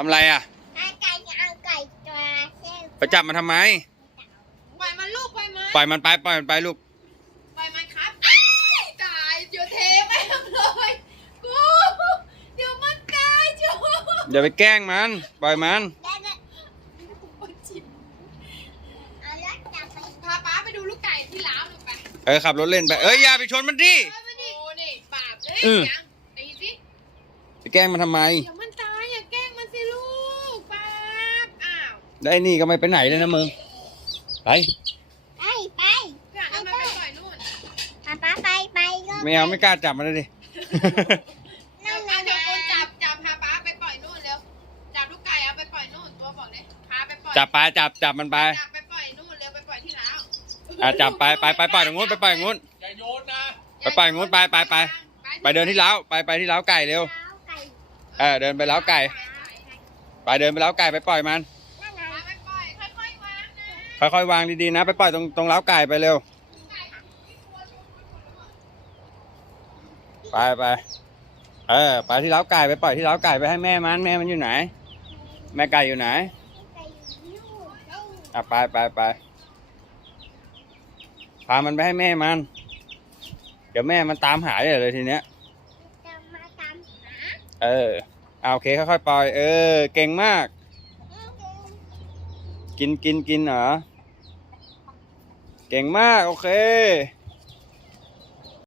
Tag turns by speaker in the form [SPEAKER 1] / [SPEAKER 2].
[SPEAKER 1] ทำไรอ่ะ
[SPEAKER 2] ไก่เอาไก่ตัวเช่น
[SPEAKER 1] ไปจับมันทำไม
[SPEAKER 3] ปล่อยมันลูกปล่อยมัน
[SPEAKER 1] ปล่อยมันไปลูก
[SPEAKER 3] ปล่อยมันครับตายเดี๋ยวเทไปเลยกูเดี๋ยวมันตายจู
[SPEAKER 1] อย่าไปแกล้งมันปล่อยมัน
[SPEAKER 2] เอารถจับไป
[SPEAKER 3] พาป้าไปดูลูกไก่ที่ล้าวหน่อยไป
[SPEAKER 1] ขับรถเล่นไปอย่าไปชนมันดิ
[SPEAKER 3] โอ้นี่ปาบเลยยังตีสิ
[SPEAKER 1] ไปแกล้งมันทำไม
[SPEAKER 3] เดี๋ยวมันตายอย่าแกล้งมันสิลูกปาบอ้าว
[SPEAKER 1] ได้นี่ก็ไม่ไปไหนเลยนะมึงไป
[SPEAKER 2] ไป
[SPEAKER 3] พี่อ่านทำไมไปปล่อยนู่น
[SPEAKER 2] ป้าไปก็
[SPEAKER 1] ไม่เอาไม่กล้าจับมันเลยดิ
[SPEAKER 2] นั่น
[SPEAKER 3] เอา
[SPEAKER 2] นะ
[SPEAKER 3] เดี๋ยวคนจับพาป้าไปปล่อยนู่นเร็วจับลูกไก่เอาไปปล่อยนู่นตัวบอกเลยพาไปปล่อย
[SPEAKER 1] จับมันไป
[SPEAKER 3] จับไปปล่อยนู่นเร็วไปปล่อยที่ล้าว
[SPEAKER 1] จับไปปล่อยตรงนู้นไปปล่อยตรงนู้น
[SPEAKER 4] อย่าโยนนะ
[SPEAKER 1] ไปปล่อยตรงนู้นไปเดินที่เล้าไปที่เล้าไก่เร็ว
[SPEAKER 2] ไก่
[SPEAKER 1] เดินไปเล้าไก่ไปเดินไปเล้าไก่ไปปล่อยมัน
[SPEAKER 2] นั่นนะ
[SPEAKER 3] ไปปล่อยค่อยๆวางนะ
[SPEAKER 1] ค่อยๆวางดีๆนะไปปล่อยตรงเล้าไก่ไปเร็วไปไปที่เล้าไก่ไปปล่อยที่เล้าไก่ไปให้แม่มันอยู่ไหนแม่ไก่อยู่ไหน
[SPEAKER 2] ไก่อยู่ได้
[SPEAKER 1] ไปพามันไปให้แม่มันเดี๋ยวแม่มันตามหาเลยทีเนี้ย
[SPEAKER 2] จะมาตามหา
[SPEAKER 1] โอเคค่อยๆปล่อยเก่งมากกินเหรอเก่งมากโอเค